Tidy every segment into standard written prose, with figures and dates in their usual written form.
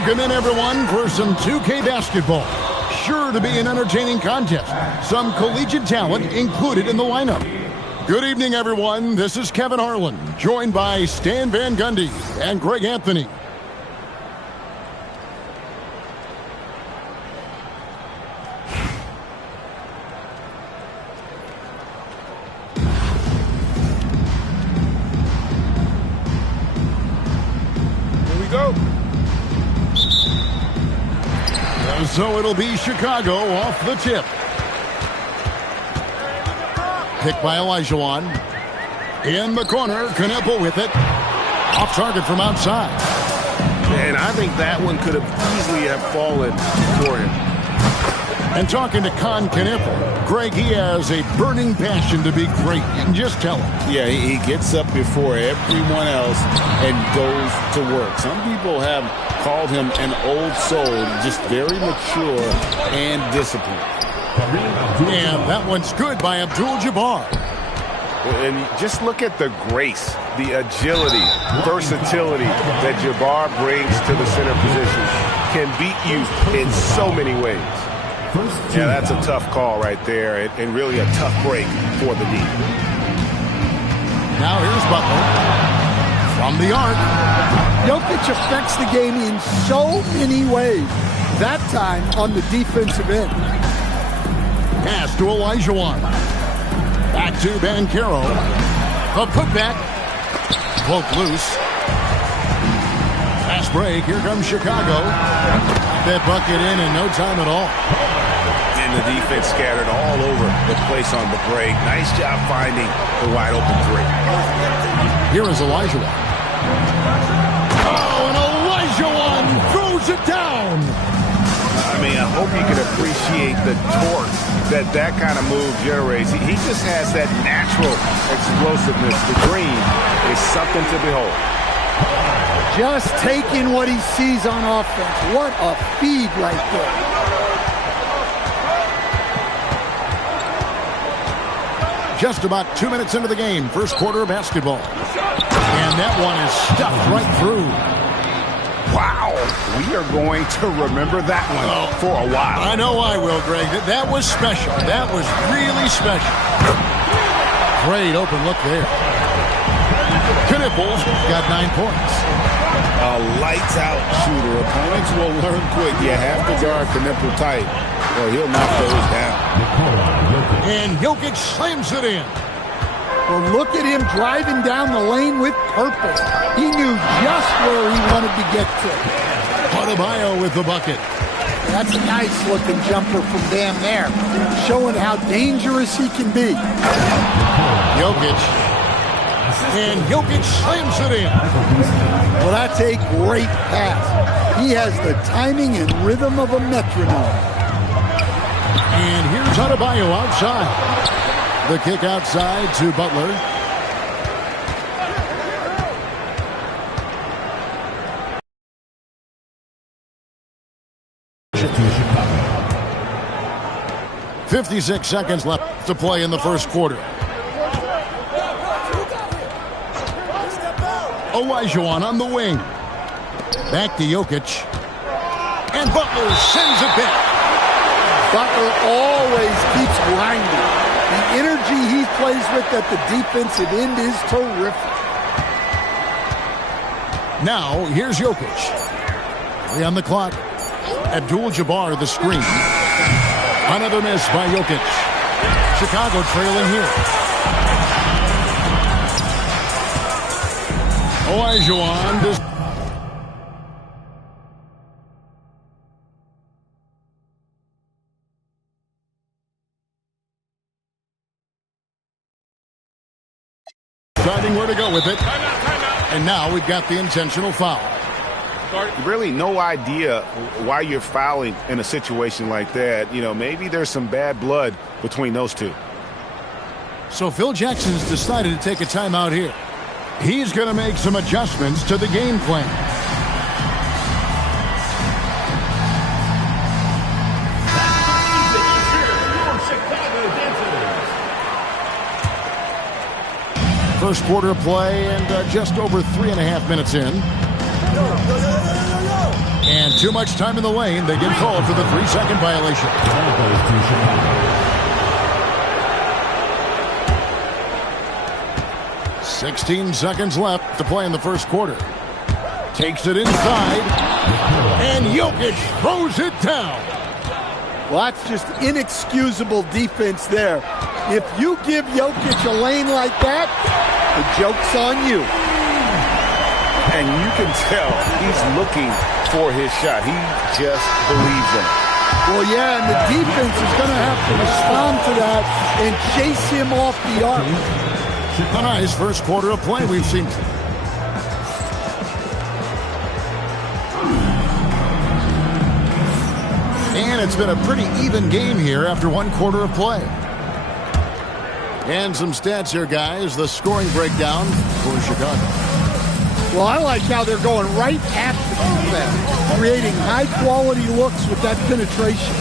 Welcome in, everyone, for some 2K basketball. Sure to be an entertaining contest. Some collegiate talent included in the lineup. Good evening, everyone. This is Kevin Harlan, joined by Stan Van Gundy and Greg Anthony. Here we go. So it'll be Chicago off the tip. Picked by Olajuwon. In the corner, Kneppel with it. Off target from outside. And I think that one could have easily have fallen for him. And talking to Kneppel, Greg, he has a burning passion to be great. You can just tell him. Yeah, he gets up before everyone else and goes to work. Some people have called him an old soul, just very mature and disciplined. And that one's good by Abdul-Jabbar. And just look at the grace, the agility, versatility that Jabbar brings to the center position. Can beat you in so many ways. Yeah, that's a tough call right there, and really a tough break for the D. Now here's Butler from the arc. Jokic affects the game in so many ways. That time on the defensive end. Pass to Olajuwon. Back to Banchero. A putback. Poke loose. Fast break. Here comes Chicago. That bucket in no time at all. And the defense scattered all over the place on the break. Nice job finding the wide open three. Here is Olajuwon. Oh, and Olajuwon throws it down. I mean, I hope you can appreciate the torque that kind of move generates. He just has that natural explosiveness. The green is something to behold. Just taking what he sees on offense. What a feed right there. Just about 2 minutes into the game, first quarter of basketball. And that one is stuffed right through. Wow, we are going to remember that one for a while. I know I will, Greg. That was special. That was really special. Great open look there. Kneppel's got 9 points. A lights-out shooter. Opponents will learn quick. You have to guard Kneppel tight, or he'll knock those down. And Jokic slams it in. Well, look at him driving down the lane with purpose. He knew just where he wanted to get to. Adebayo with the bucket. That's a nice-looking jumper from down there, showing how dangerous he can be. Jokic. And Jokic slams it in. Well, that's a great pass. He has the timing and rhythm of a metronome. And here's Adebayo outside. The kick outside to Butler. .56 seconds left to play in the first quarter. Olajuwon on the wing. Back to Jokic. And Butler sends it back. Butler always keeps grinding. The energy he plays with at the defensive end is terrific. Now, here's Jokic. 3 on the clock. Abdul-Jabbar the screen. Another miss by Jokic. Chicago trailing here. Olajuwon does. Deciding where to go with it. And now we've got the intentional foul. Really no idea why you're fouling in a situation like that. You know, maybe there's some bad blood between those two. So Phil Jackson's decided to take a timeout here. He's going to make some adjustments to the game plan. First quarter play and just over 3.5 minutes in. And And too much time in the lane. They get called for the 3-second violation. 16 seconds left to play in the first quarter. Takes it inside. And Jokic throws it down. Well, that's just inexcusable defense there. If you give Jokic a lane like that, the joke's on you. And you can tell he's looking for his shot. He just believes in it. Well, yeah, and the defense is going to have to respond to that and chase him off the arc. A nice first quarter of play we've seen. And it's been a pretty even game here after one quarter of play. And some stats here, guys. The scoring breakdown for Chicago. Well, I like how they're going right at the defense, creating high-quality looks with that penetration.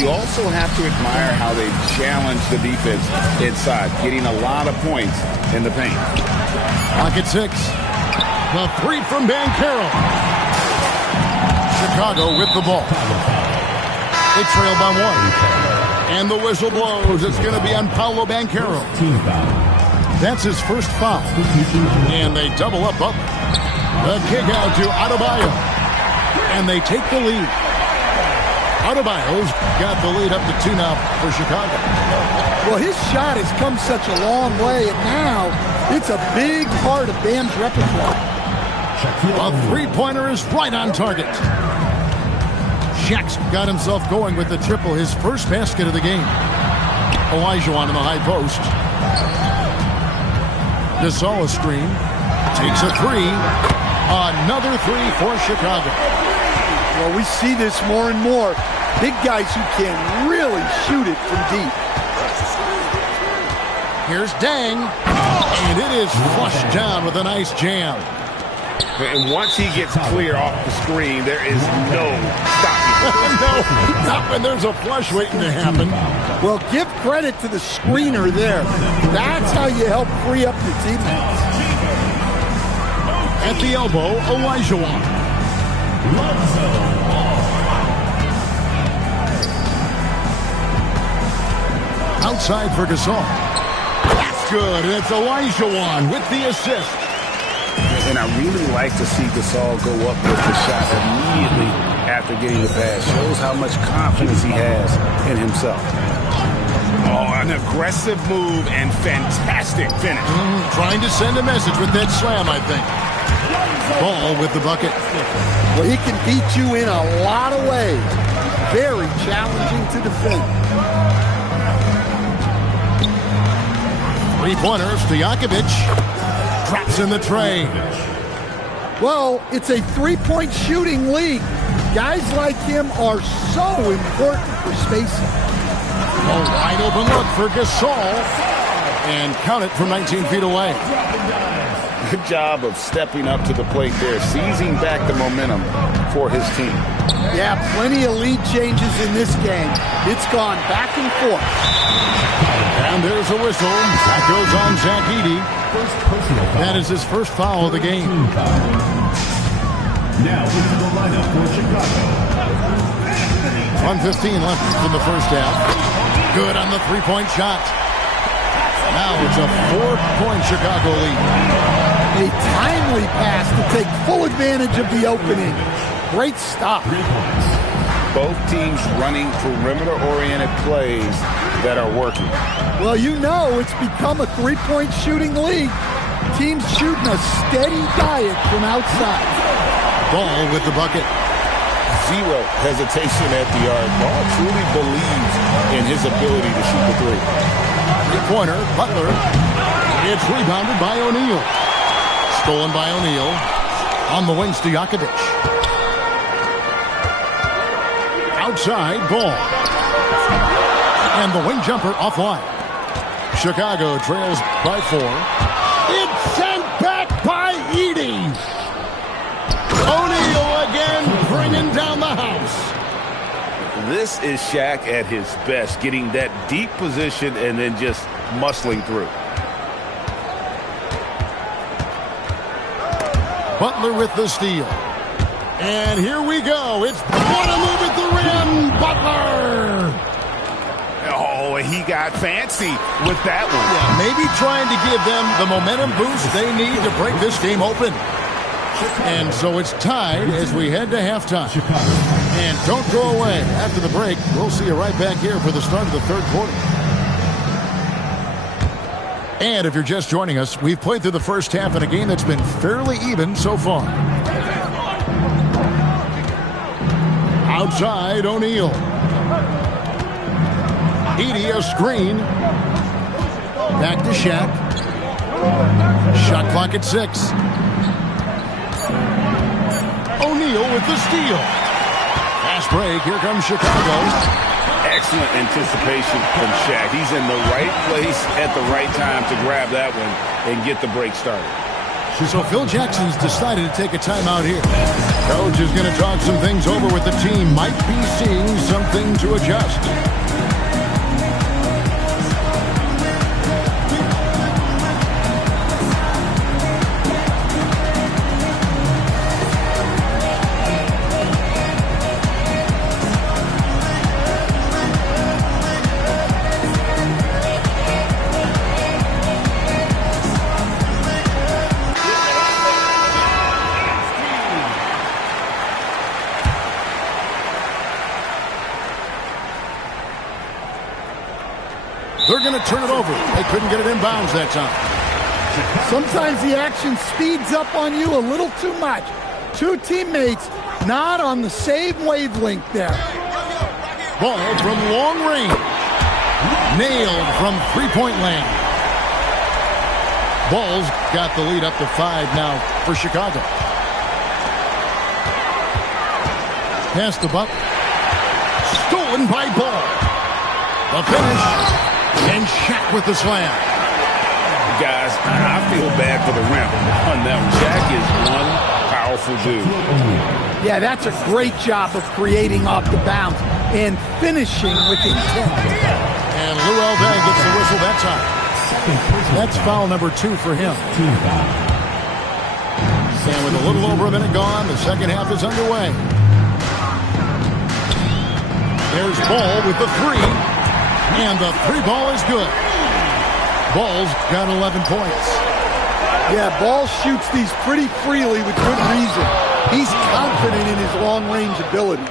You also have to admire how they challenge the defense inside, getting a lot of points in the paint. Pocket 6. The 3 from Banchero. Chicago with the ball. They trail by 1. And the whistle blows. It's going to be on Paolo Banchero. That's his first foul. And they double up Butler. The kick out to Adebayo. And they take the lead. Adebayo's got the lead up to 2 now for Chicago. Well, his shot has come such a long way, and now it's a big part of Bam's repertoire. A three-pointer is right on target. Shaq's got himself going with the triple, his first basket of the game. Olajuwon in the high post. Gasol a screen. Takes a 3. Another 3 for Chicago. Well, we see this more and more. Big guys who can really shoot it from deep. Here's Dang. And it is flushed down with a nice jam. And once he gets clear off the screen, there is no stopping. No, not when there's a flush waiting to happen. Well, give credit to the screener there. That's how you help free up your teammates. At the elbow, Olajuwon. Outside for Gasol. That's good, and it's Olajuwon with the assist. And I really like to see Gasol go up with the shot immediately after getting the pass. Shows how much confidence he has in himself. Oh, an aggressive move and fantastic finish. Trying to send a message with that slam, I think. Ball with the bucket. Well, he can beat you in a lot of ways. Very challenging to defend. Three-pointers to Jokic. Drops in the tray. Well, it's a three-point shooting league. Guys like him are so important for spacing. A wide open look for Gasol. And count it from 19 feet away. Good job of stepping up to the plate there, seizing back the momentum for his team. Yeah, plenty of lead changes in this game. It's gone back and forth. And there's a whistle. That goes on Zach Edey. That is his first foul of the game. Now into the lineup for Chicago. 1:15 left in the first half. Good on the three-point shot. Now it's a 4-point Chicago lead. A timely pass to take full advantage of the opening. Great stop. Both teams running perimeter-oriented plays that are working. Well, you know it's become a three-point shooting league. Teams shooting a steady diet from outside. Ball with the bucket. Zero hesitation at the arc. Ball truly believes in his ability to shoot the three. Three-pointer, Butler. It's rebounded by O'Neal. Stolen by O'Neal. On the wings to Jokic. Outside, Ball. And the wing jumper offline. Chicago trails by 4. It's sent back by Edey. O'Neal again bringing down the house. This is Shaq at his best, getting that deep position and then just muscling through. Butler with the steal. And here we go. It's what a move at the rim. Butler. Oh, he got fancy with that one. Yeah, maybe trying to give them the momentum boost they need to break this game open. And so it's tied as we head to halftime. And don't go away. After the break, we'll see you right back here for the start of the third quarter. And if you're just joining us, we've played through the first half in a game that's been fairly even so far. Outside, O'Neal. Edie, a screen. Back to Shaq. Shot clock at 6. O'Neal with the steal. Fast break. Here comes Chicago. Excellent anticipation from Shaq. He's in the right place at the right time to grab that one and get the break started. So Phil Jackson's decided to take a timeout here. Coach is going to talk some things over with the team. Might be seeing something to adjust. They're going to turn it over. They couldn't get it inbounds that time. Sometimes the action speeds up on you a little too much. Two teammates not on the same wavelength there. Ball from long range. Nailed from three-point land. Ball's got the lead up to 5 now for Chicago. Pass the buck. Stolen by Ball. The finish. And Shaq with the slam. Guys, I feel bad for the rim on that one. Shaq is one powerful dude. Yeah, that's a great job of creating off the bounce and finishing with intent. And Lou Elvay gets the whistle that time. That's foul number 2 for him. And with a little over a minute gone, the second half is underway. There's Ball with the 3. And the 3 ball is good. Ball's got 11 points. Yeah, Ball shoots these pretty freely with good reason. He's confident in his long-range abilities.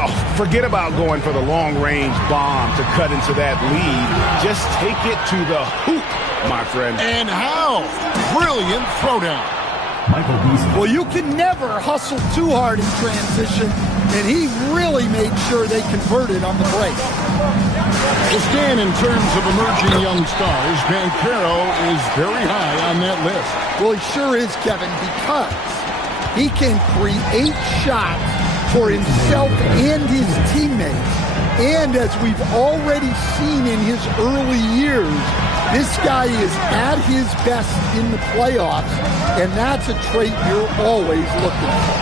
Oh, forget about going for the long-range bomb to cut into that lead. Just take it to the hoop, my friend. And how? Brilliant throwdown. Well, you can never hustle too hard in transition, and he really made sure they converted on the break. Well, Stan, in terms of emerging young stars, Banchero is very high on that list. Well, he sure is, Kevin, because he can create shots for himself and his teammates. And as we've already seen in his early years, this guy is at his best in the playoffs, and that's a trait you're always looking for.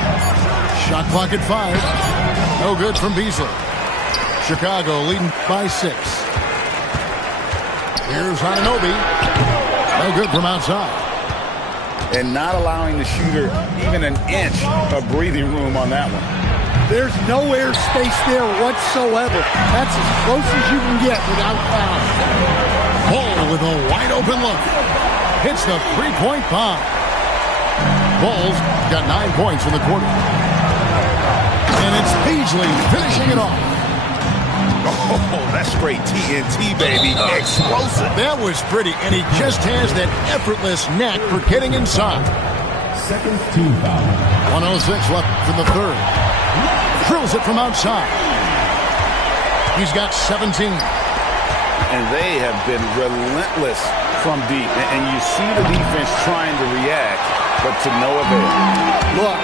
Shot clock at 5. No good from Beasley. Chicago leading by 6. Here's Anunoby. No good from outside. And not allowing the shooter even an inch of breathing room on that one. There's no air space there whatsoever. That's as close as you can get without foul. Ball with a wide open look. Hits the 3-point bomb. Ball's got 9 points in the quarter. And it's Beasley finishing it off. Oh, that's straight TNT, baby. Explosive. That was pretty, and he just has that effortless knack for getting inside. Second team foul. 1:06 left in the third. Drills it from outside. He's got 17. And they have been relentless from deep. And you see the defense trying to react, but to no avail. Look,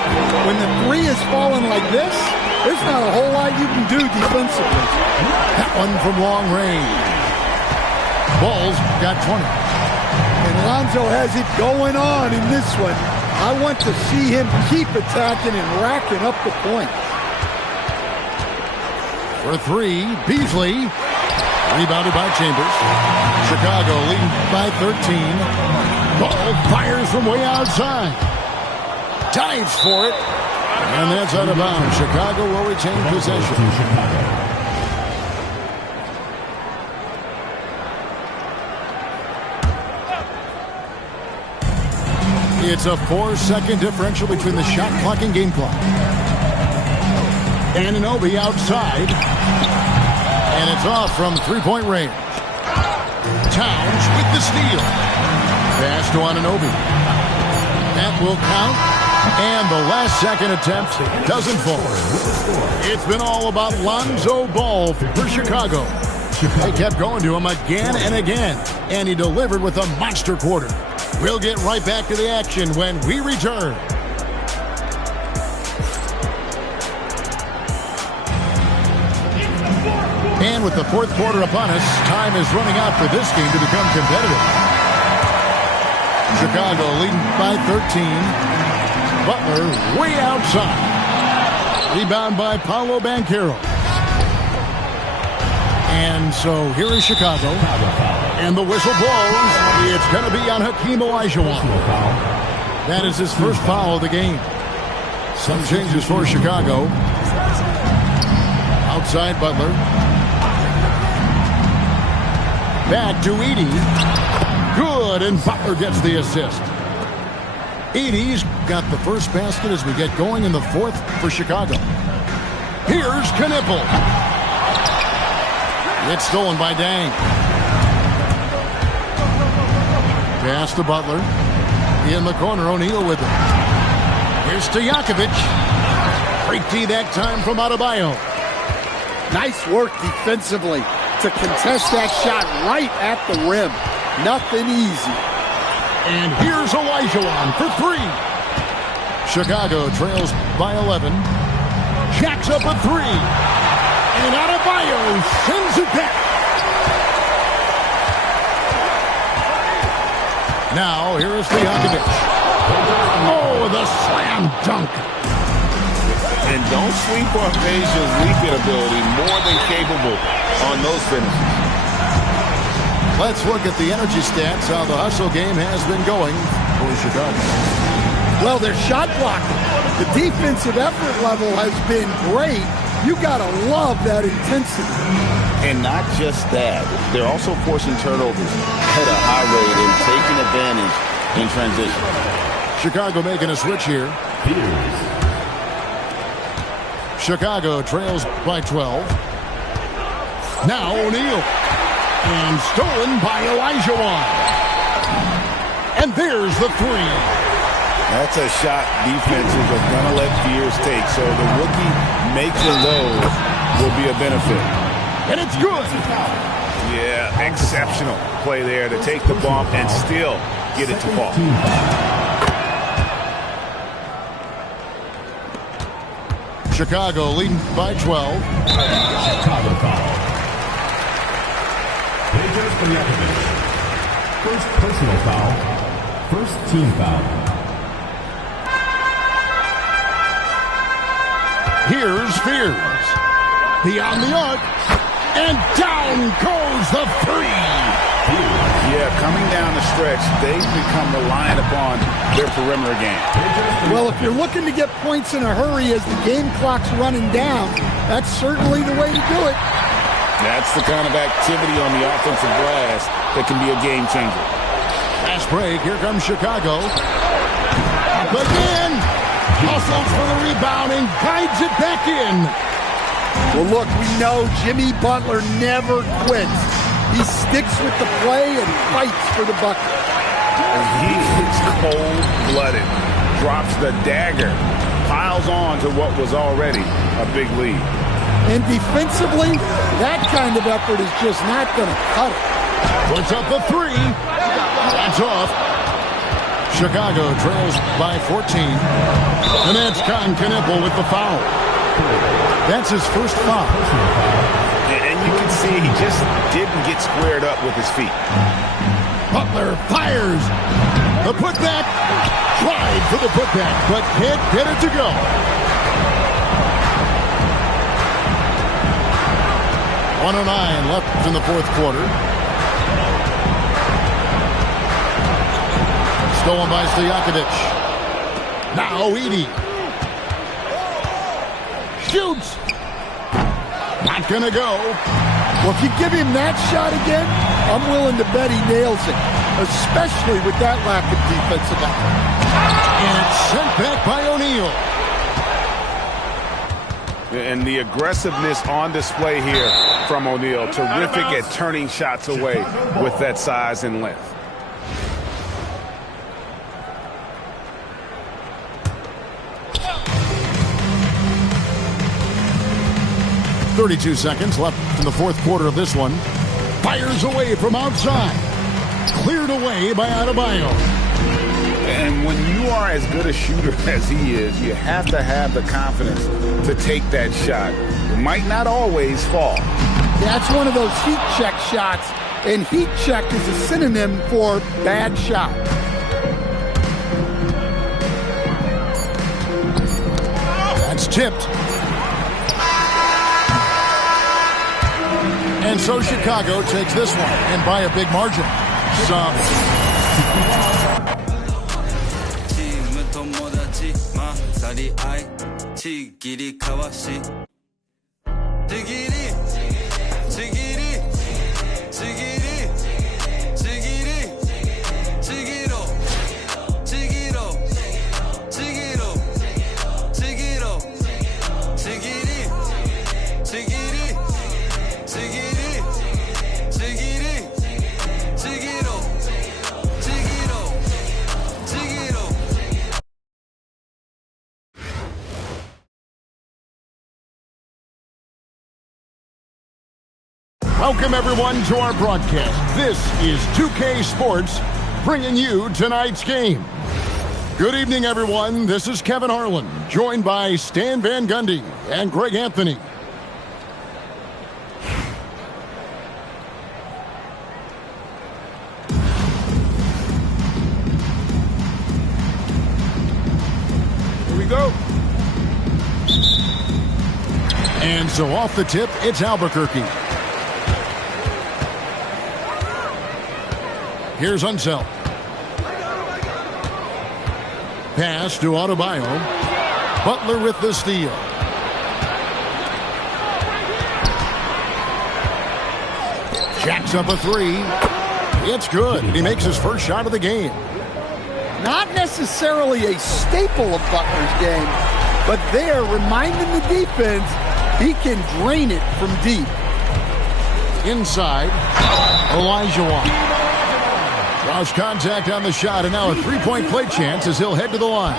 when the 3 is falling like this, there's not a whole lot you can do defensively. That one from long range. Ball's got 20. And Lonzo has it going on in this one. I want to see him keep attacking and racking up the points. For 3, Beasley. Rebounded by Chambers. Chicago leading by 13. Ball fires from way outside. Dives for it. And that's out of bounds. Chicago will retain possession. It's a 4-second differential between the shot clock and game clock. Anunoby outside. And it's off from three-point range. Towns with the steal. Pass to Anunoby. That will count. And the last second attempt doesn't fall. It's been all about Lonzo Ball for Chicago. They kept going to him again and again. And he delivered with a monster quarter. We'll get right back to the action when we return. And with the fourth quarter upon us, time is running out for this game to become competitive. Chicago leading by 13. Butler way outside. Rebound by Paolo Banchero. And so here is Chicago. And the whistle blows. It's going to be on Hakeem Olajuwon. That is his first foul of the game. Some changes for Chicago. Outside Butler. Back to Edey. Good, and Butler gets the assist. Edey's got the first basket as we get going in the fourth for Chicago. Here's Knipple. It's stolen by Dang. Pass to Butler. In the corner, O'Neal with it. Here's Stojakovic. Great D that time from Adebayo. Nice work defensively to contest that shot right at the rim. Nothing easy. And here's Olajuwon for three. Chicago trails by 11. Jacks up a three. And Adebayo sends it back. Now, here is Stojakovic. Oh, the slam dunk. And don't sleep on Peja's leaping ability. More than capable on those finishes. Let's look at the energy stats, how the hustle game has been going for Chicago. Well, their shot blocking. The defensive effort level has been great. You got to love that intensity. And not just that, they're also forcing turnovers at a high rate and taking advantage in transition. Chicago making a switch here. Chicago trails by 12. Now O'Neal. And stolen by Olajuwon. And there's the three. That's a shot defenses are going to let fears take. So the rookie making those will be a benefit. And it's good. Yeah, exceptional play there to take the bump and still get it to fall. Chicago leading by 12. Chicago foul. First personal foul. First team foul. Here's Fears. Beyond the arc. And down goes the three. Yeah, coming down the stretch, they've become reliant upon their perimeter game. Well, if you're looking to get points in a hurry as the game clock's running down, that's certainly the way to do it. That's the kind of activity on the offensive glass that can be a game changer. Last break, here comes Chicago. Again, hustles for the rebound and guides it back in. Well, look, we know Jimmy Butler never quits. He sticks with the play and fights for the bucket. He is cold-blooded, drops the dagger, piles on to what was already a big lead. And defensively, that kind of effort is just not going to cut it. Puts up the three. That's off. Chicago trails by 14. And that's Knipple with the foul. That's his first foul. And you can see he just didn't get squared up with his feet. Butler fires. The putback. Tried for the putback, but can't get it to go. 1:09 left in the fourth quarter. Stolen by Stojakovic. Now Edey. Shoots. Not going to go. Well, if you give him that shot again, I'm willing to bet he nails it, especially with that lack of defensive effort. And it's sent back by O'Neal. And the aggressiveness on display here from O'Neal. Terrific at turning shots away with that size and length. .32 seconds left in the fourth quarter of this one. Fires away from outside. Cleared away by Adebayo. And when you are as good a shooter as he is, you have to have the confidence to take that shot. It might not always fall. That's one of those heat check shots, and heat check is a synonym for bad shot. That's tipped. And so Chicago takes this one, and by a big margin. Welcome, everyone, to our broadcast. This is 2K Sports, bringing you tonight's game. Good evening, everyone. This is Kevin Harlan, joined by Stan Van Gundy and Greg Anthony. Here we go. And so off the tip, it's Albuquerque. Here's Unseld. Pass to Adebayo. Butler with the steal. Jacks up a three. It's good. He makes his first shot of the game. Not necessarily a staple of Butler's game, but there, reminding the defense he can drain it from deep. Inside, Olajuwon. Draws contact on the shot, and now a three-point play chance as he'll head to the line.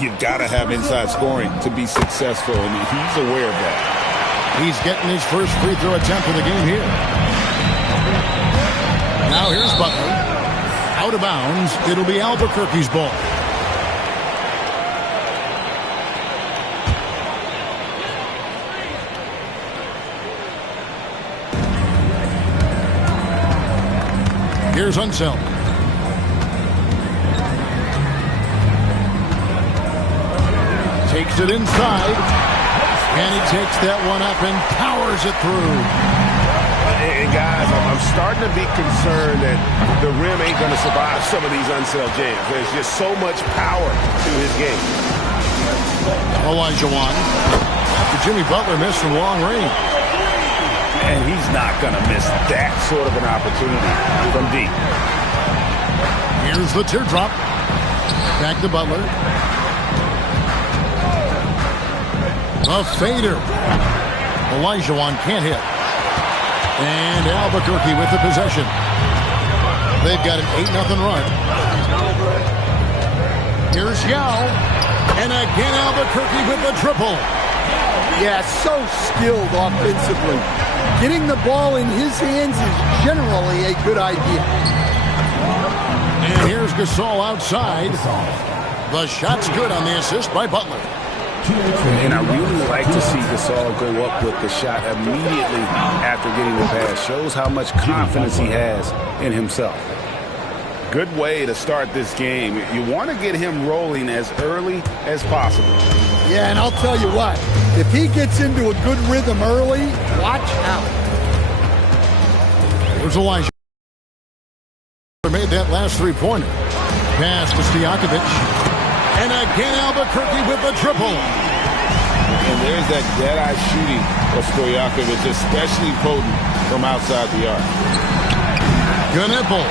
You've got to have inside scoring to be successful, and he's aware of that. He's getting his first free throw attempt of the game here. Now here's Butler. Out of bounds. It'll be Albuquerque's ball. Here's Unseld. Takes it inside. And he takes that one up and powers it through. And guys, I'm starting to be concerned that the rim ain't going to survive some of these Unseld jams. There's just so much power to his game. Olajuwon. After Jimmy Butler missed from long range. And he's not going to miss that sort of an opportunity from deep. Here's the teardrop. Back to Butler. A fader. Olajuwon can't hit. And Albuquerque with the possession. They've got an 8-0 run. Here's Yao. And again Albuquerque with the triple. Yeah, so skilled offensively. Getting the ball in his hands is generally a good idea. And here's Gasol outside. The shot's good on the assist by Butler. And I really like to see Gasol go up with the shot immediately after getting the pass. Shows how much confidence he has in himself. Good way to start this game. You want to get him rolling as early as possible. Yeah, and I'll tell you what, if he gets into a good rhythm early, watch out. There's Elijah. Made that last three-pointer. Pass to Stojakovic. And again Albuquerque with the triple. And there's that dead-eye shooting of Stojakovic, especially potent from outside the arc. Knipple.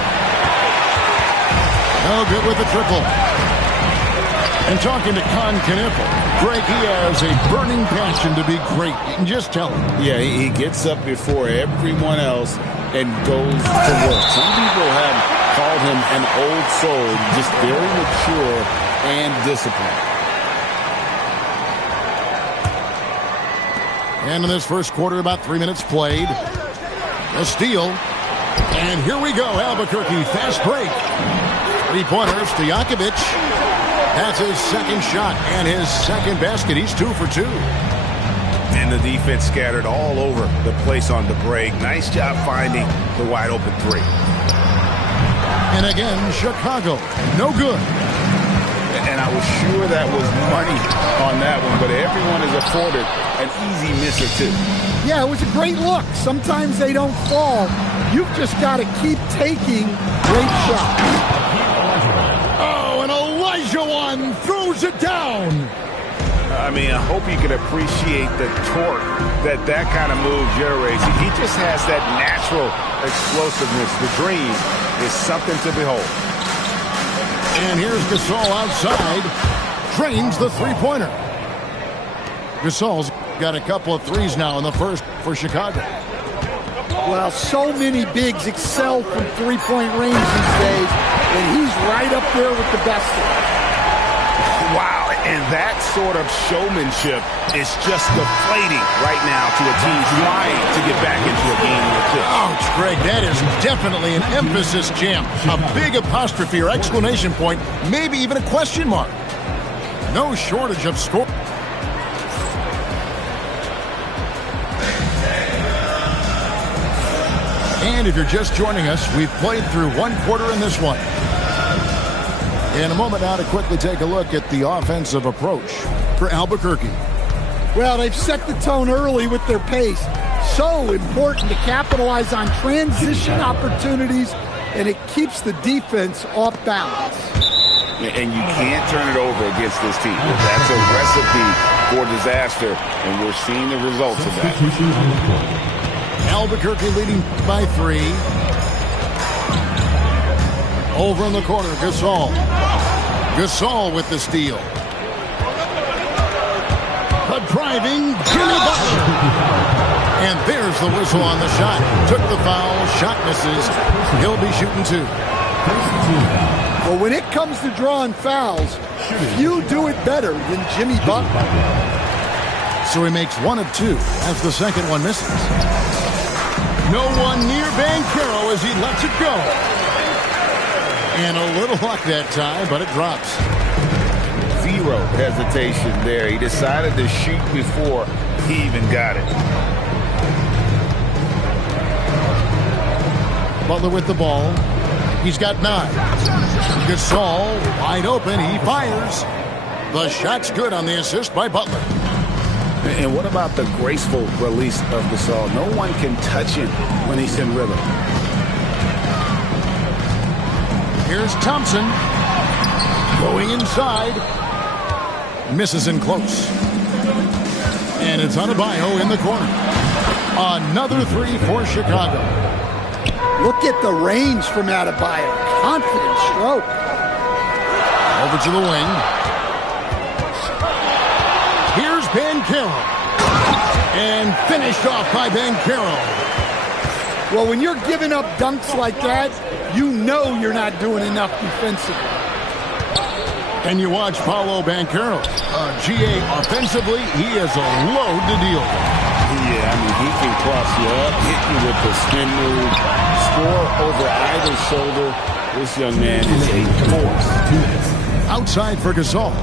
No good with the triple. And talking to Knipple, Greg, he has a burning passion to be great. You can just tell him. Yeah, he gets up before everyone else and goes to work. Some people have called him an old soul, just very mature and disciplined. And in this first quarter, about 3 minutes played. A steal. And here we go, Albuquerque, fast break. Three-pointer, Stojakovic. That's his second shot and his second basket. He's 2 for 2. And the defense scattered all over the place on the break. Nice job finding the wide-open three. And again, Chicago, no good. And I was sure that was money on that one, but everyone is afforded an easy miss or two. Yeah, it was a great look. Sometimes they don't fall. You've just got to keep taking great shots. Oh, and Elijah one throws it down. I mean, I hope you can appreciate the torque that kind of move generates. He just has that natural explosiveness. The dream is something to behold. And here's Gasol outside. Drains the three-pointer. Gasol's got a couple of threes now in the first for Chicago. Well, so many bigs excel from three-point range these days, and he's right up there with the best of them. Wow, and that sort of showmanship is just deflating right now to a team trying to get back into a game like this. Ouch, Greg, that is definitely an emphasis jam. A big apostrophe or exclamation point, maybe even a question mark. No shortage of score. And if you're just joining us, we've played through one quarter in this one. In a moment now to quickly take a look at the offensive approach for Albuquerque. Well, they've set the tone early with their pace. So important to capitalize on transition opportunities, and it keeps the defense off balance. And you can't turn it over against this team. That's a recipe for disaster, and we're seeing the results of that. Albuquerque leading by 3. Over in the corner, Gasol. Gasol with the steal. A driving Jimmy Butler. And there's the whistle on the shot. Took the foul, shot misses. He'll be shooting 2. Well, when it comes to drawing fouls, few do it better than Jimmy Butler. So he makes 1 of 2 as the second one misses. No one near Banchero as he lets it go. And a little luck that time, but it drops. Zero hesitation there. He decided to shoot before he even got it. Butler with the ball. He's got 9. Gasol wide open. He fires. The shot's good on the assist by Butler. And what about the graceful release of Gasol? No one can touch him when he's in rhythm. Here's Thompson. Going inside. Misses in close. And it's Adebayo in the corner. Another 3 for Chicago. Look at the range from Adebayo. Confident stroke. Over to the wing. Here's Banchero. And finished off by Banchero. Well, when you're giving up dunks like that, you know you're not doing enough defensively. And you watch Paolo Banchero. GA offensively, he is a load to deal with. Yeah, I mean, he can cross you up, hit you with the spin move, score over either shoulder. This young man is a force. Outside for Gasol.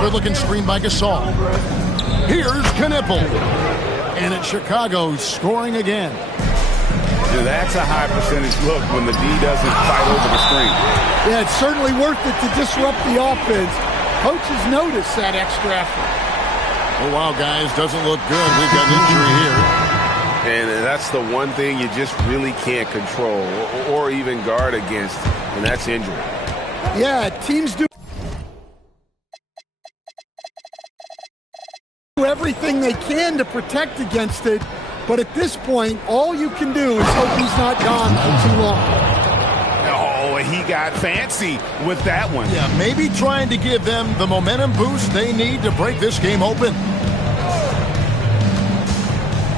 Good-looking screen by Gasol. Here's Knipple. And it's Chicago scoring again. Yeah, that's a high percentage look when the D doesn't fight over the screen. Yeah, it's certainly worth it to disrupt the offense. Coaches notice that extra effort. Oh, wow, guys, doesn't look good. We've got an injury here. And that's the one thing you just really can't control or even guard against, and that's injury. Yeah, teams do they can to protect against it. But at this point, all you can do is hope he's not gone for too long. Oh, and he got fancy with that one. Yeah, maybe trying to give them the momentum boost they need to break this game open.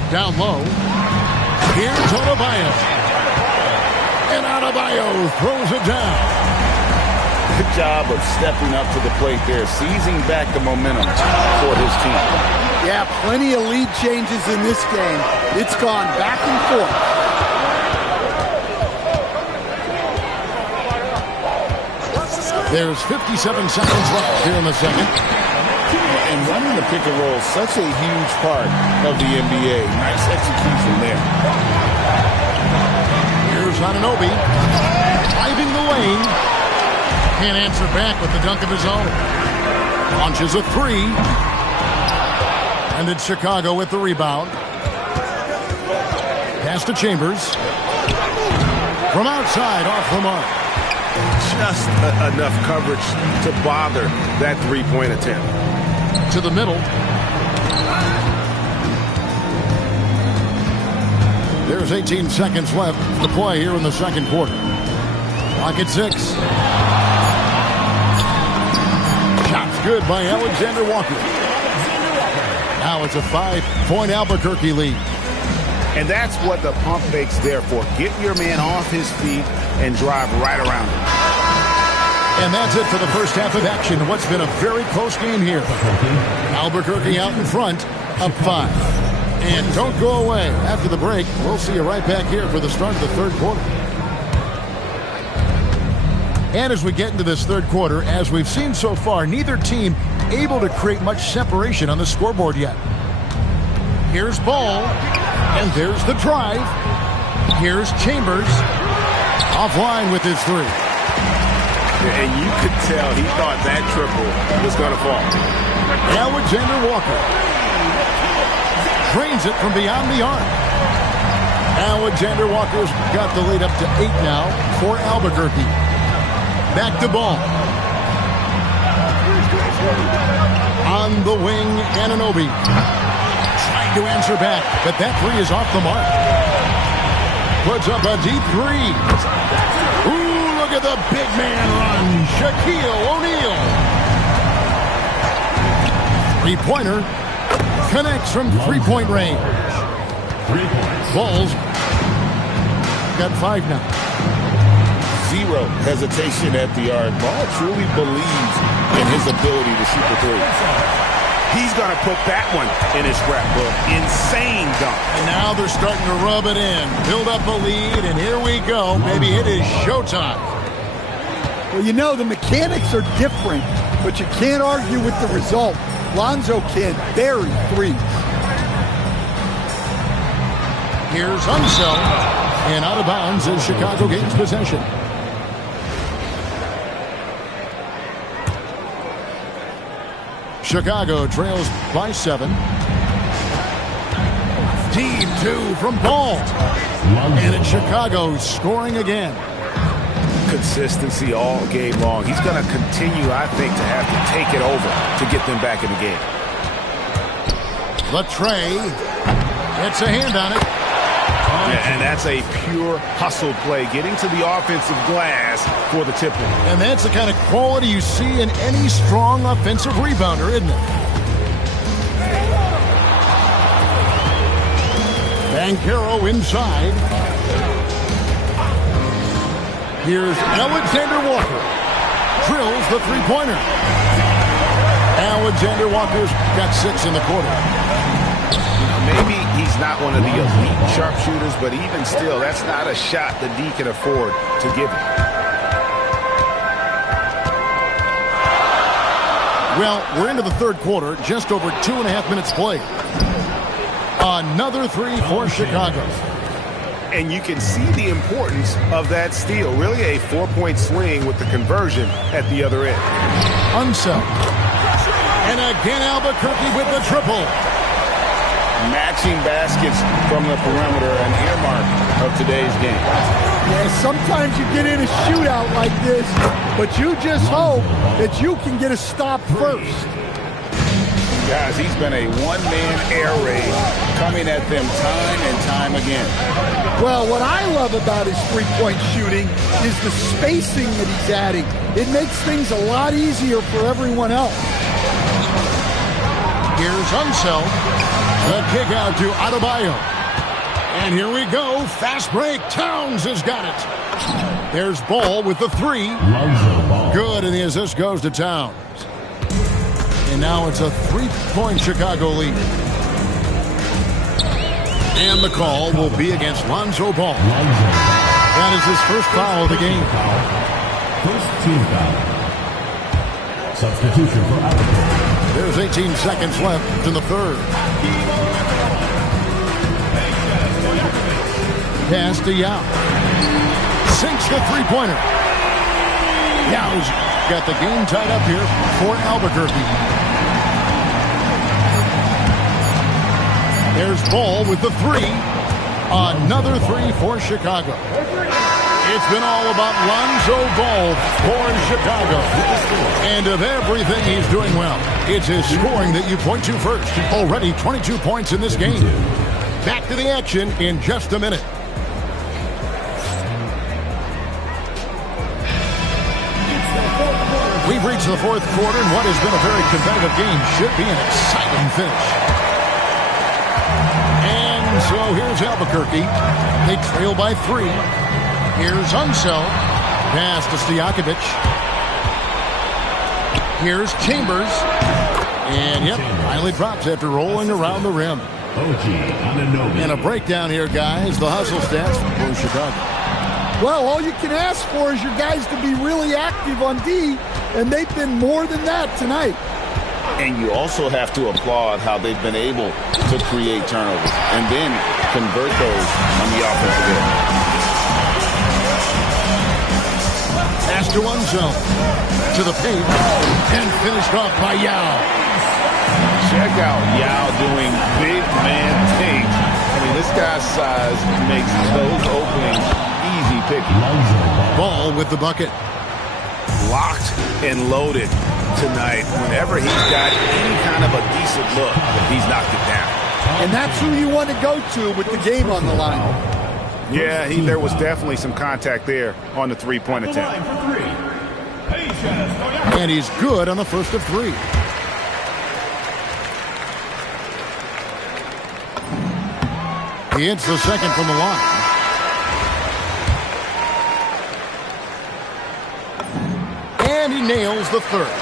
Down low. Here's Adebayo. And Adebayo throws it down. Good job of stepping up to the plate there, seizing back the momentum for his team. Yeah, plenty of lead changes in this game. It's gone back and forth. There's 57 seconds left here in the second. And running the pick and roll is such a huge part of the NBA. Nice execution there. Here's Anunoby. Driving the lane. Can't answer back with the dunk of his own. Launches a three. And it's Chicago with the rebound. Pass to Chambers. From outside, off the mark. Just enough coverage to bother that three-point attempt. To the middle. There's 18 seconds left to play here in the second quarter. Clock at 6. Shots good by Alexander Walker. Now it's a 5-point Albuquerque lead. And that's what the pump fake's there for. Get your man off his feet and drive right around him. And that's it for the first half of action. What's been a very close game here. Albuquerque out in front, up 5. And don't go away. After the break, we'll see you right back here for the start of the third quarter. And as we get into this third quarter, as we've seen so far, neither team able to create much separation on the scoreboard yet. Here's Ball, and there's the drive. Here's Chambers, offline with his three. And you could tell he thought that triple was going to fall. Alexander Walker drains it from beyond the arc. Alexander Walker's got the lead up to 8 now for Albuquerque. Back to Ball. On the wing, Anunoby. Trying to answer back, but that three is off the mark. Puts up a deep three. Ooh, look at the big man run. Shaquille O'Neal. Three-pointer. Connects from three-point range. 3 points. Bulls got 5 now. Zero hesitation at the arc. Ball truly believes in his ability to shoot the three. He's going to put that one in his scrapbook. Insane dunk. And now they're starting to rub it in. Build up a lead, and here we go. Maybe it is showtime. Well, you know, the mechanics are different, but you can't argue with the result. Lonzo can bury threes. Here's Unseld, and out of bounds as Chicago gains possession. Chicago trails by 7. Team 2 from Ball. And it's Chicago scoring again. Consistency all game long. He's going to continue, I think, to have to take it over to get them back in the game. Latrey gets a hand on it. Yeah, and that's a pure hustle play, getting to the offensive glass for the tip-in. And that's the kind of quality you see in any strong offensive rebounder, isn't it? Banchero inside. Here's Alexander Walker. Drills the three-pointer. Alexander Walker's got 6 in the quarter. Maybe he's not one of the elite sharpshooters, but even still, that's not a shot that D can afford to give him. Well, we're into the third quarter, just over 2.5 minutes played. Another three for Chicago. And you can see the importance of that steal. Really a 4-point swing with the conversion at the other end. Unseld. And again, Albuquerque with the triple. Matching baskets from the perimeter, an earmark of today's game. Yeah, sometimes you get in a shootout like this, but you just hope that you can get a stop first. Guys, he's been a one-man air raid coming at them time and time again. Well, what I love about his three-point shooting is the spacing that he's adding. It makes things a lot easier for everyone else. Here's Unseld. The kick out to Adebayo. And here we go. Fast break. Towns has got it. There's Ball with the three. Good, and the assist goes to Towns. And now it's a three-point Chicago lead. And the call will be against Lonzo Ball. That is his first foul of the game. First team foul. Substitution for Alabama. There's 18 seconds left in the third. Pass to Yao. Sinks the three-pointer. Yao's got the game tied up here for Albuquerque. There's Ball with the three. Another three for Chicago. It's been all about Lonzo Ball for Chicago. And of everything he's doing well, it's his scoring that you point to first. Already 22 points in this game. Back to the action in just a minute. We've reached the fourth quarter, and what has been a very competitive game should be an exciting finish. And so here's Albuquerque. They trail by three. Here's Unseld. Pass to Stojakovic. Here's Chambers. And, yep, finally drops after rolling around the rim. And a breakdown here, guys. The hustle stats for Chicago. Well, all you can ask for is your guys to be really active on D, and they've been more than that tonight. And you also have to applaud how they've been able to create turnovers and then convert those on the offensive end. Pass to Unseld. To the paint. And finished off by Yao. Check out Yao doing big man things. I mean, this guy's size makes those openings easy picking. Ball with the bucket. Locked and loaded tonight. Whenever he's got any kind of a decent look, he's knocked it down. And that's who you want to go to with the game on the line. Yeah, there was definitely some contact there on the three-point attempt. And he's good on the first of three. He hits the second from the line. And he nails the third.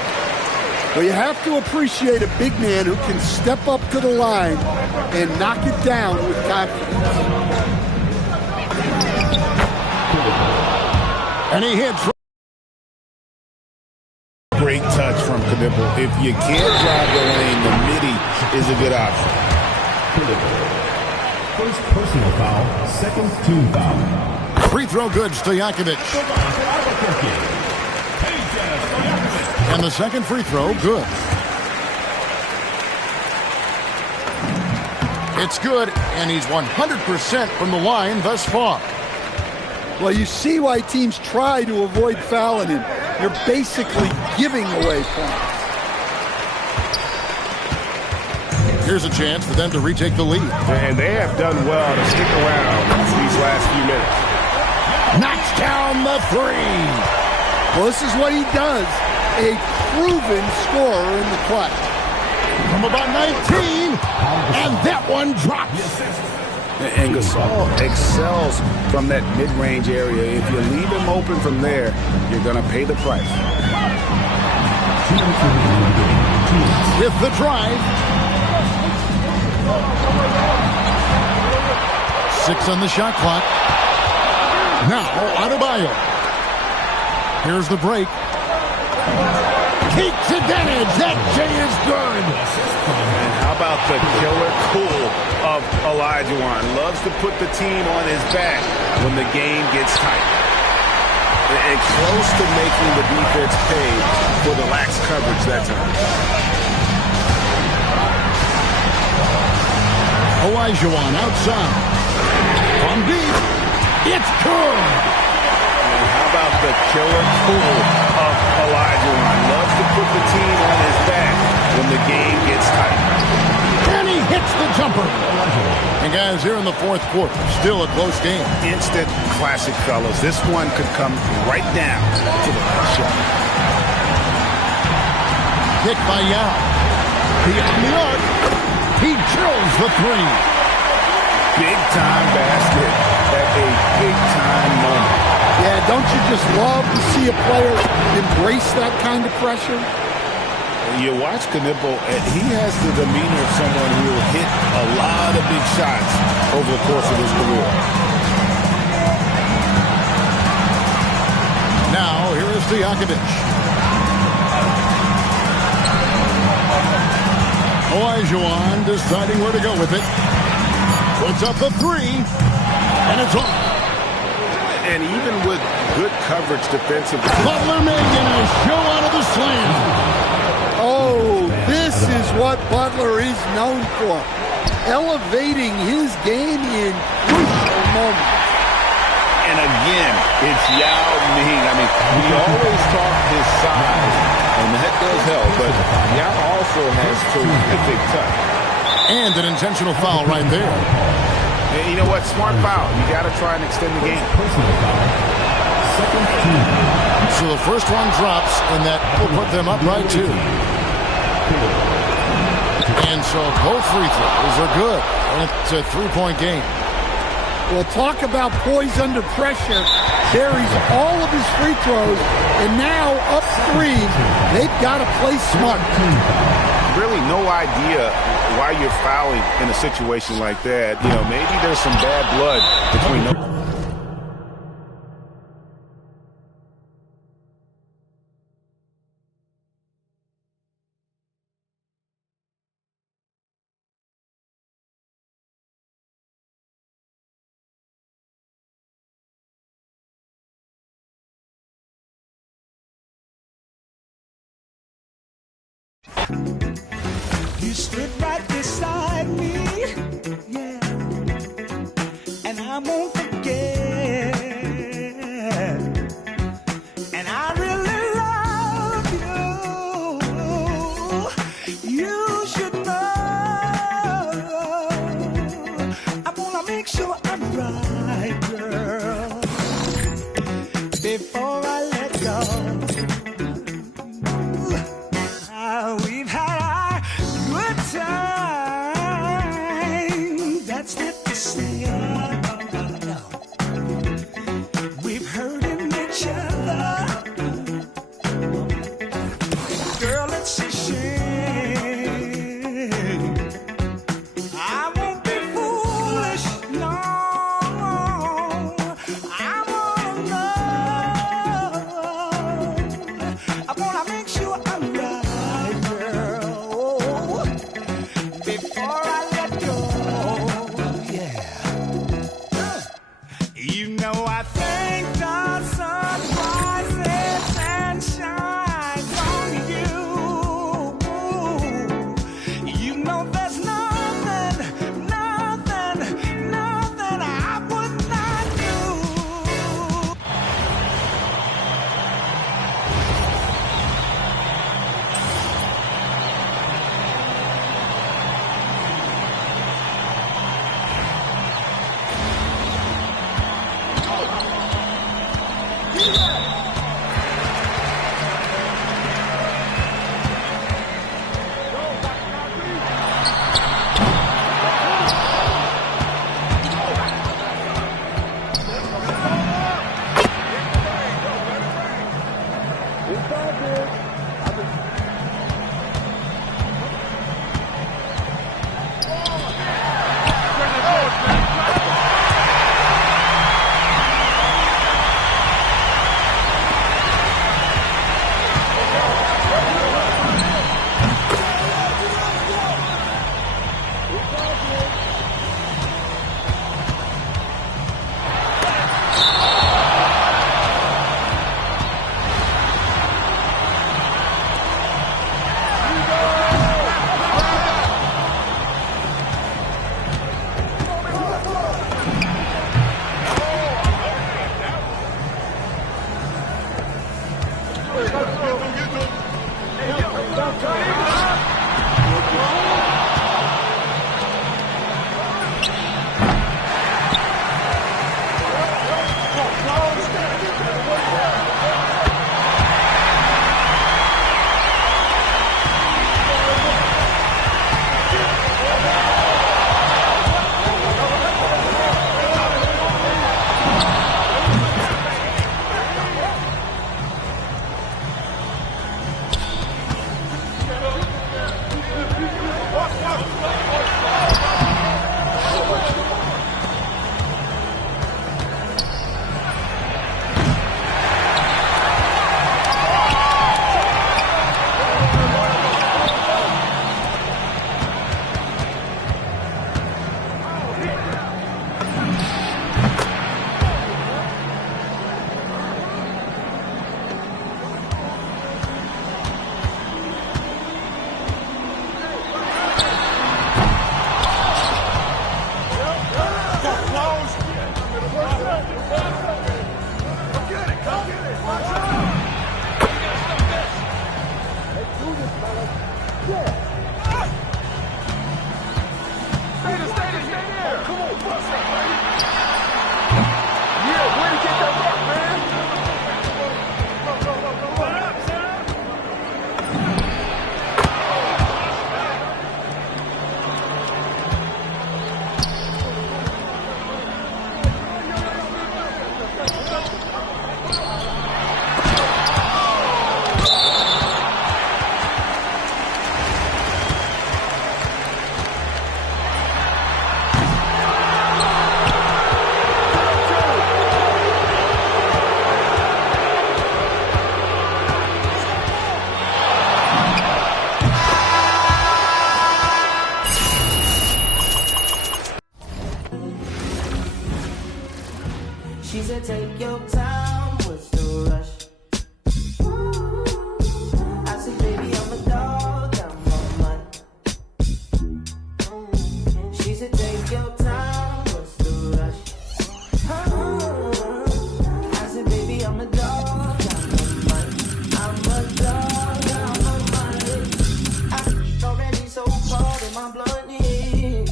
Well, you have to appreciate a big man who can step up to the line and knock it down with confidence. And he hits. Great touch from Kadipple. If you can't drive the lane, the midi is a good option. First personal foul, second team foul. Free throw good, Stojakovic. And the second free throw, good. It's good, and he's 100% from the line thus far. Well, you see why teams try to avoid fouling him. You're basically giving away points. Here's a chance for them to retake the lead. And they have done well to stick around these last few minutes. Knocks down the three. Well, this is what he does. A proven scorer in the clutch. From about 19, and that one drops. And Gasol excels from that mid-range area. If you leave him open from there, you're going to pay the price. With the drive. 6 on the shot clock. Now, Adebayo. Here's the break. Takes advantage. That J is good. And how about the killer cool of Olajuwon? Loves to put the team on his back when the game gets tight. And close to making the defense pay for the lax coverage that time. Olajuwon outside. From deep. It's good. And how about the killer cool of Olajuwon? Loves to put the team on his back when the game gets tight. And he hits the jumper. And guys, here in the fourth quarter, still a close game. Instant classic, fellas. This one could come right down to the last shot. Kick by Yao. Beyond the arc. He drills the three. Big-time basket at a big-time moment. Yeah, don't you just love to see a player embrace that kind of pressure? You watch Knipple, he has the demeanor of someone who will hit a lot of big shots over the course of his career. Now, here is Stojakovic. Olajuwon deciding where to go with it. Puts up the three, and it's off. And even with good coverage defensively. Butler making a show out of the slam. Oh, this is what Butler is known for. Elevating his game in crucial moments. And again, it's Yao Ming. I mean, we always talk his size, and that does help, but Yao also has terrific touch. And an intentional foul right there. And you know what? Smart foul. You got to try and extend the game. So the first one drops, and that will put them up by 2. And so both free throws are good. And it's a 3-point game. Well, talk about poise under pressure. Carries all of his free throws, and now up 3. They've got to play smart. Really no idea why you're fouling in a situation like that. You know, maybe there's some bad blood between them. You stood right beside me, yeah, and I won't forget. And I really love you. You should know. I wanna make sure I'm right, girl, before I let go. We've had our good time. That's not to say we've hurting each other. Girl, it's a shame. I won't be foolish, no. She said, take your time, what's the rush? I said, baby, I'm a dog, I'm a mutt. She said, take your time, what's the rush? I said, baby, I'm a dog, I'm a mutt. I'm a dog, I'm a mutt. I'm already so cold in my blood is.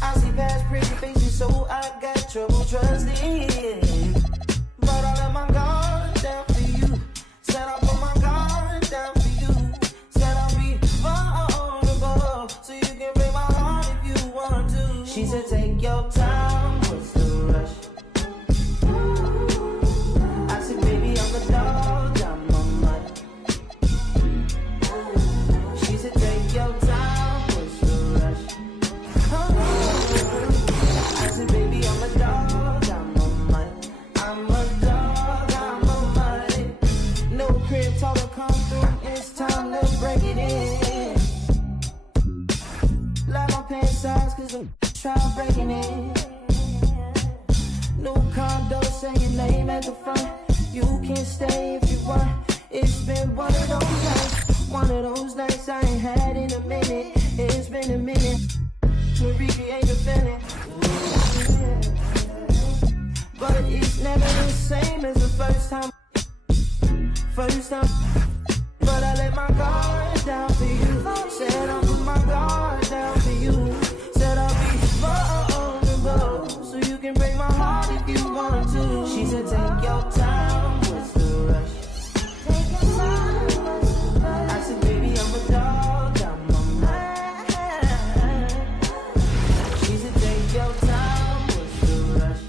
I see past pretty faces, so I got trouble trusting. But I let my guard down for you. Said I put my guard down for you. Said I'll be vulnerable, so you can break my heart if you want to. She said, take your time, what's the rush? I said, baby, I'm a dog, I'm a mutt. She said, take your time, what's the rush? I said, baby, I'm a dog, I'm a mutt. I'm a dog, I'm a mutt. No crib talk to come through, it's time to break it in. Like my pants size, cause I'm trying breaking it. No condo, say your name at the front. You can stay if you want. It's been one of those nights. One of those nights I ain't had in a minute. It's been a minute. To recreate the feeling. But it's never the same as the first time. First time. But I let my guard down for you. Said I'll put my guard down for you. Said I'll be vulnerable, so you can break my heart if you want to. She said, take your time, what's the rush? I said, baby, I'm a dog, I'm a mutt. She said, take your time, what's the rush?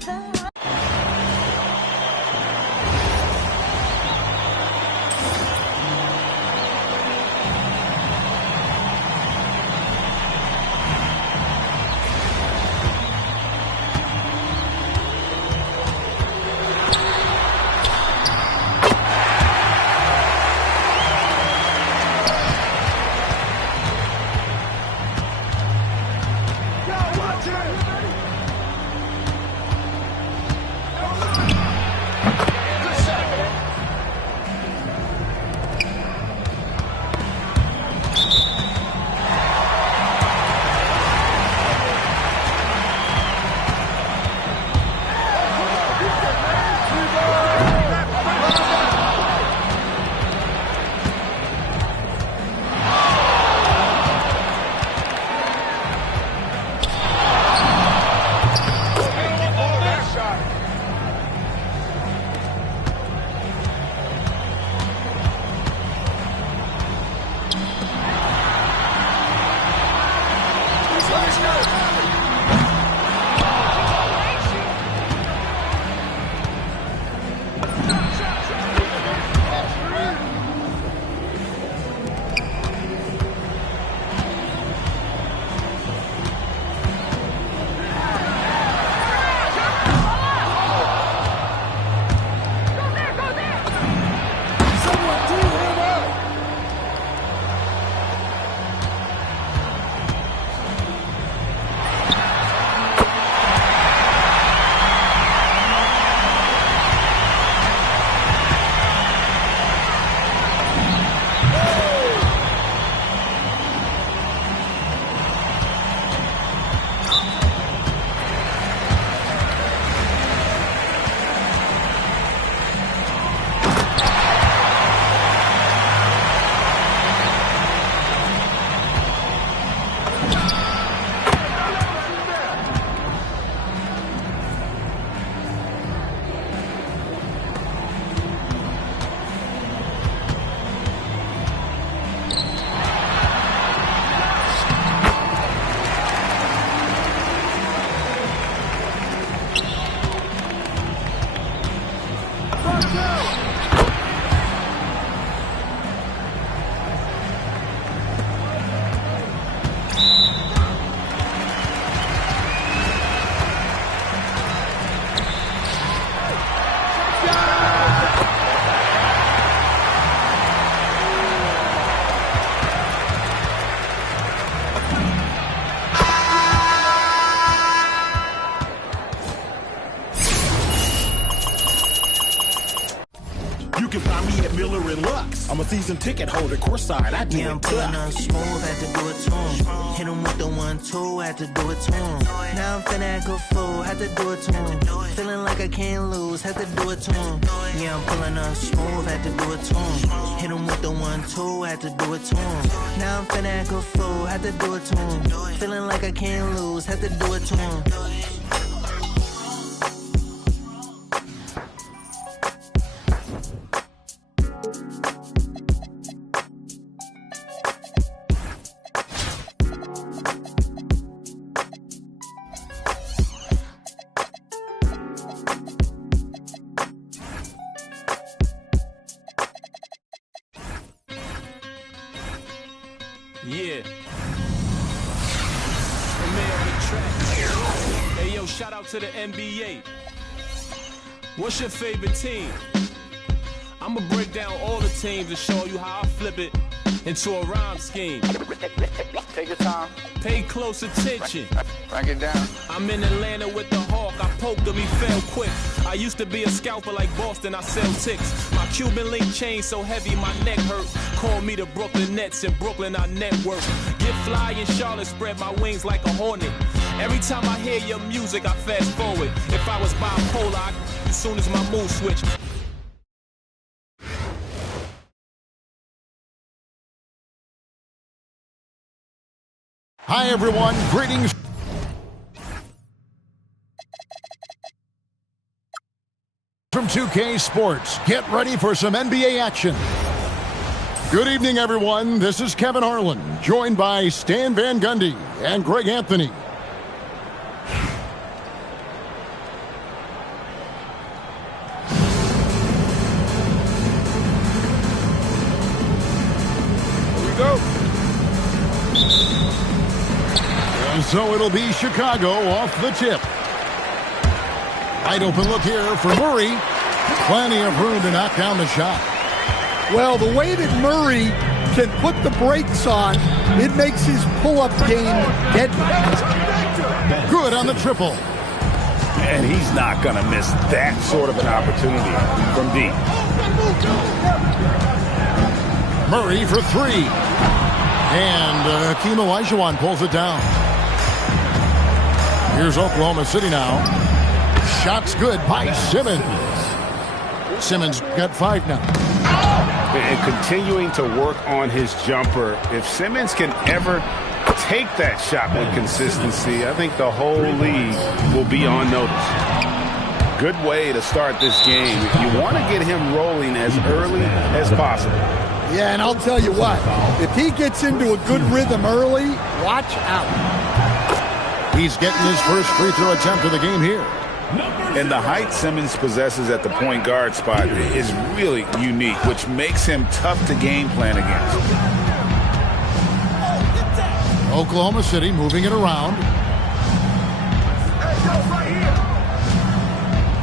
in Lux. I'm a season ticket holder, courtside. I do Yeah, I'm it pulling tough. up smooth, had to do it to him. Hit him with the 1-2, had to do it to him. Now I'm finna act a fool, had to do it to him. Feeling like I can't lose, had to do it to him. Yeah, I'm pulling up smooth, had to do it to him. Hit him with the 1-2, had to do it to him. Now I'm finna act a fool, had to do it to him. Feeling like I can't lose, had to do it to him. Yeah. And man on the track. Hey, yo, shout out to the NBA. What's your favorite team? I'ma break down all the teams and show you how I flip it into a rhyme scheme. Take your time. Pay close attention. Break it down. I'm in Atlanta with the Hawk. I poked him, he fell quick. I used to be a scalper like Boston, I sell ticks. My Cuban link chain so heavy my neck hurt. Call me the Brooklyn Nets, in Brooklyn I network. Get fly in Charlotte, spread my wings like a hornet. Every time I hear your music, I fast forward. If I was bipolar, as soon as my mood switch. Hi, everyone. Greetings from 2K Sports. Get ready for some NBA action. Good evening, everyone. This is Kevin Harlan, joined by Stan Van Gundy and Greg Anthony. Here we go. So it'll be Chicago off the tip. Wide open look here for Murray. Plenty of room to knock down the shot. Well, the way that Murray can put the brakes on, it makes his pull-up game deadly. Good on the triple. And he's not going to miss that sort of an opportunity from deep. Murray for three. And Hakeem Olajuwon pulls it down. Here's Oklahoma City now. Shot's good by Simmons. Simmons got 5 now. And continuing to work on his jumper. If Simmons can ever take that shot with consistency, I think the whole league will be on notice. Good way to start this game. You want to get him rolling as early as possible. Yeah, and I'll tell you what, if he gets into a good rhythm early, watch out. He's getting his first free throw attempt of the game here. And the height Simmons possesses at the point guard spot is really unique, which makes him tough to game plan against. Oklahoma City moving it around.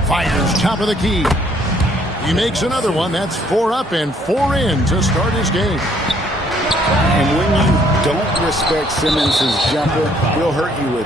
Fires top of the key. He makes another one. That's 4 up and 4 in to start his game. And when you don't respect Simmons' jumper, he'll hurt you with